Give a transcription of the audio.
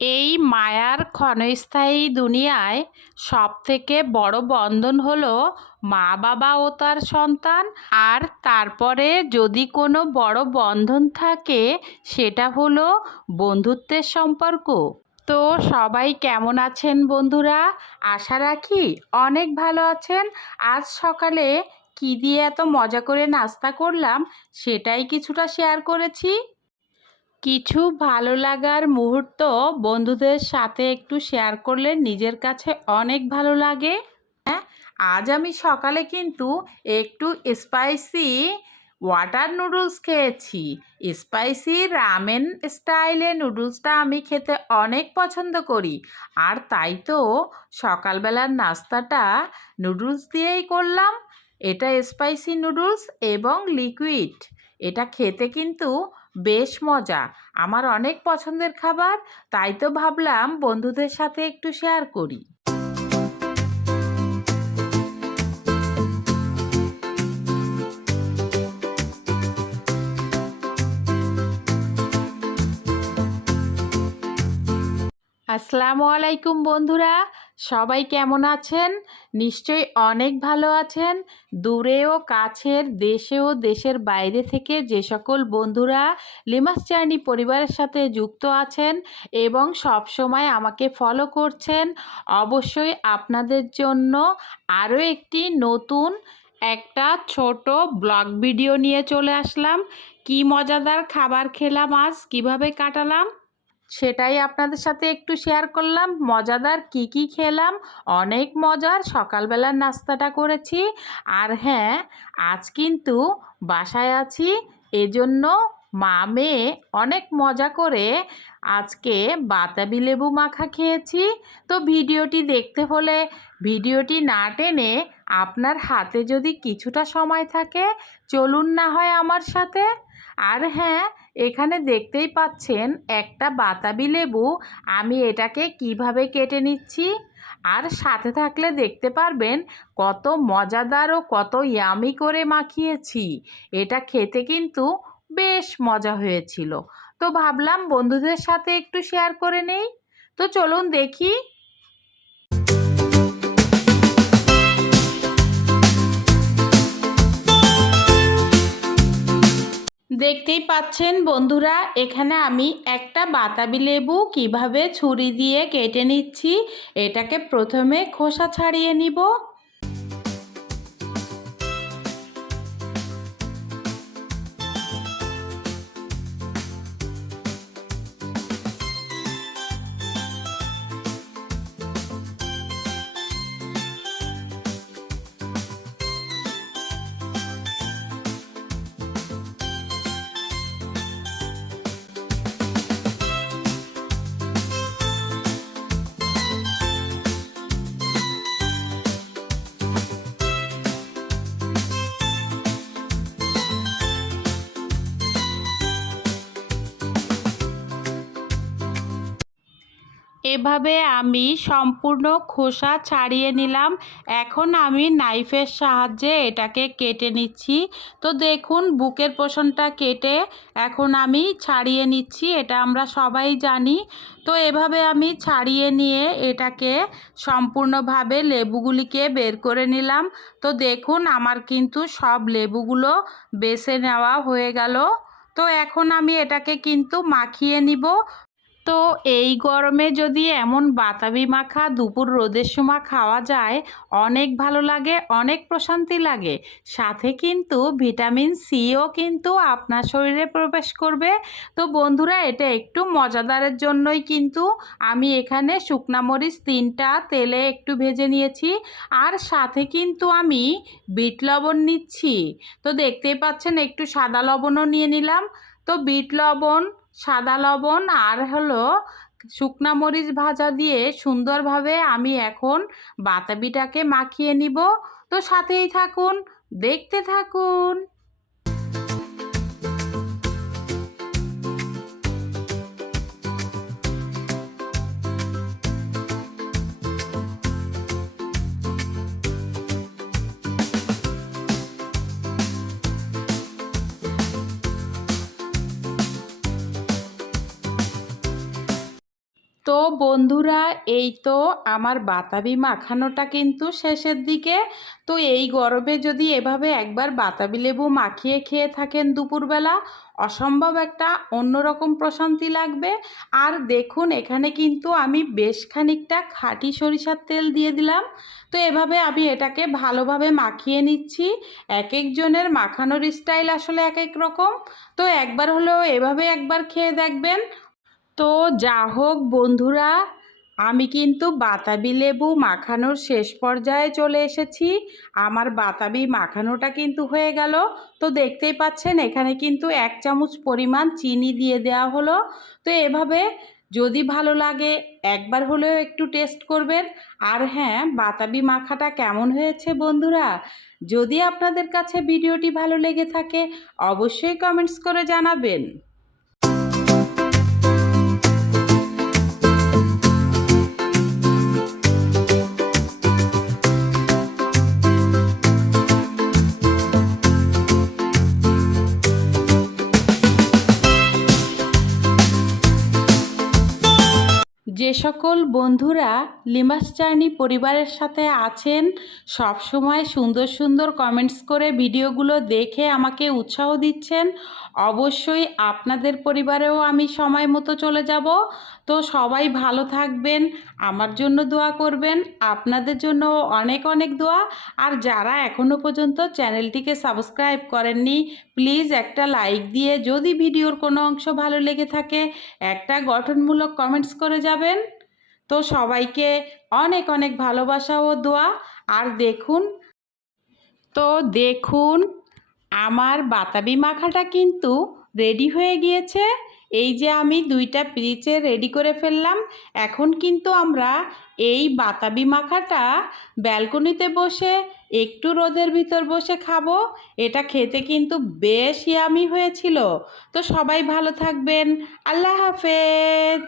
এই মায়ার ক্ষণস্থায়ী দুনিয়ায় সবথেকে বড় বন্ধন হলো মা বাবা ও তার সন্তান। আর তারপরে যদি কোনো বড় বন্ধন থাকে, সেটা হলো বন্ধুত্বের সম্পর্ক। তো সবাই কেমন আছেন বন্ধুরা? আশা রাখি অনেক ভালো আছেন। আজ সকালে কী দিয়ে এত মজা করে নাস্তা করলাম, সেটাই কিছুটা শেয়ার করেছি। কিছু ভালো লাগার মুহূর্ত বন্ধুদের সাথে একটু শেয়ার করলে নিজের কাছে অনেক ভালো লাগে। হ্যাঁ আজ আমি সকালে কিন্তু একটু স্পাইসি ওয়াটার নুডলস খেয়েছি। স্পাইসি রামেন স্টাইলে নুডলসটা আমি খেতে অনেক পছন্দ করি। আর তাই তো সকালবেলার নাস্তাটা নুডলস দিয়েই করলাম। এটা স্পাইসি নুডলস এবং লিকুইড এটা খেতে কিন্তু বেশ মজা। আমার অনেক পছন্দের খাবার, তাই তো ভাবলাম বন্ধুদের সাথে একটু শেয়ার করি। আসসালামু আলাইকুম বন্ধুরা, সবাই কেমন আছেন? নিশ্চয়ই অনেক ভালো আছেন। দূরে ও কাছের দেশে ও দেশের বাইরে থেকে যে সকল বন্ধুরা লিমাস জার্নি পরিবারের সাথে যুক্ত আছেন এবং সব সময় আমাকে ফলো করছেন, অবশ্যই আপনাদের জন্য আরও একটি নতুন একটা ছোট ব্লগ ভিডিও নিয়ে চলে আসলাম। কি মজাদার খাবার খেলাম আজ, কীভাবে কাটালাম? সেটাই আপনাদের সাথে একটু শেয়ার করলাম। মজাদার কি কি খেলাম, অনেক মজার, সকালবেলার নাস্তাটা করেছি। আর হ্যাঁ আজ কিন্তু বাসায় আছি, এজন্য মা মেয়ে অনেক মজা করে আজকে বাতাবি লেবু মাখা খেয়েছি। তো ভিডিওটি দেখতে হলে ভিডিওটি না টেনে আপনার হাতে যদি কিছুটা সময় থাকে, চলুন না হয় আমার সাথে। আর হ্যাঁ এখানে দেখতেই পাচ্ছেন একটা বাতাবি লেবু। আমি এটাকে কীভাবে কেটে নিচ্ছি? আর সাথে থাকলে দেখতে পারবেন কত মজাদার ও কত ইয়ামি করে মাখিয়েছি। এটা খেতে কিন্তু বেশ মজা হয়েছিল। তো ভাবলাম বন্ধুদের সাথে একটু শেয়ার করে নেই। তো চলুন দেখি দেখতেই পাচ্ছেন বন্ধুরা, এখানে আমি একটা বাতাবি লেবু কীভাবে ছুরি দিয়ে কেটে নিচ্ছি, এটাকে প্রথমে খোসা ছাড়িয়ে নিব। এভাবে আমি সম্পূর্ণ খোসা ছাড়িয়ে নিলাম। এখন আমি নাইফের সাহায্যে এটাকে কেটে নিচ্ছি। তো দেখুন, বুকের পোষণটা কেটে এখন আমি ছাড়িয়ে নিচ্ছি, এটা আমরা সবাই জানি। তো এভাবে আমি ছাড়িয়ে নিয়ে এটাকে সম্পূর্ণভাবে লেবুগুলিকে বের করে নিলাম। তো দেখুন, আমার কিন্তু সব লেবুগুলো বেছে নেওয়া হয়ে গেল। তো এখন আমি এটাকে কিন্তু মাখিয়ে নিব। তো এই গরমে যদি এমন বাতাবি মাখা, দুপুর রোদের সময় খাওয়া যায়, অনেক ভালো লাগে, অনেক প্রশান্তি লাগে। সাথে কিন্তু ভিটামিন সিও কিন্তু আপনার শরীরে প্রবেশ করবে। তো বন্ধুরা, এটা একটু মজাদারের জন্যই কিন্তু আমি এখানে শুকনা মরিচ তিনটা তেলে একটু ভেজে নিয়েছি। আর সাথে কিন্তু আমি বিট লবণ নিচ্ছি। তো দেখতেই পাচ্ছেন, একটু সাদা লবণও নিয়ে নিলাম। তো বিট লবণ সাদা লবণ আর হলো শুকনা মরিচ ভাজা দিয়ে সুন্দরভাবে আমি এখন বাতাবিটাকে মাখিয়ে নিব। তো সাথেই থাকুন, দেখতে থাকুন। তো বন্ধুরা, এই তো আমার বাতাবি মাখানোটা কিন্তু শেষের দিকে। তো এই গরমে যদি এভাবে একবার বাতাবি লেবু মাখিয়ে খেয়ে থাকেন দুপুরবেলা, অসম্ভব একটা অন্যরকম প্রশান্তি লাগবে। আর দেখুন, এখানে কিন্তু আমি বেশ খানিকটা খাঁটি সরিষার তেল দিয়ে দিলাম। তো এভাবে আমি এটাকে ভালোভাবে মাখিয়ে নিচ্ছি। এক একজনের মাখানোর স্টাইল আসলে এক এক রকম। তো একবার হলেও এভাবে একবার খেয়ে দেখবেন তো যা হোক বন্ধুরা, আমি কিন্তু বাতাবি লেবু মাখানোর শেষ পর্যায়ে চলে এসেছি। আমার বাতাবি মাখানোটা কিন্তু হয়ে গেল। তো দেখতেই পাচ্ছেন, এখানে কিন্তু এক চামচ পরিমাণ চিনি দিয়ে দেওয়া হলো। তো এভাবে যদি ভালো লাগে, একবার হলেও একটু টেস্ট করবেন। আর হ্যাঁ বাতাবি মাখাটা কেমন হয়েছে বন্ধুরা? যদি আপনাদের কাছে ভিডিওটি ভালো লেগে থাকে, অবশ্যই কমেন্টস করে জানাবেন। সকল বন্ধুরা লিমাস জার্নি পরিবারের সাথে আছেন সব সময় সুন্দর সুন্দর কমেন্টস করে ভিডিওগুলো দেখে আমাকে উৎসাহ দিচ্ছেন। অবশ্যই আপনাদের পরিবারেও আমি সময় মতো চলে যাব। তো সবাই ভালো থাকবেন, আমার জন্য দোয়া করবেন, আপনাদের জন্য অনেক অনেক দোয়া। আর যারা এখনও পর্যন্ত চ্যানেলটিকে সাবস্ক্রাইব করেননি প্লিজ একটা লাইক দিয়ে যদি ভিডিওর কোনো অংশ ভালো লেগে থাকে, একটা গঠনমূলক কমেন্টস করে যাবেন। তো সবাইকে অনেক অনেক ভালোবাসা ও দোয়া। আর দেখুন, তো দেখুন, আমার বাতাবি মাখাটা কিন্তু রেডি হয়ে গিয়েছে। এই যে আমি দুইটা পিরিচে রেডি করে ফেললাম। এখন কিন্তু আমরা এই বাতাবি মাখাটা ব্যালকনিতে বসে, একটু রোদের ভিতর বসে খাব। এটা খেতে কিন্তু বেশ ইয়ামি হয়েছিল। তো সবাই ভালো থাকবেন। আল্লাহ হাফেজ।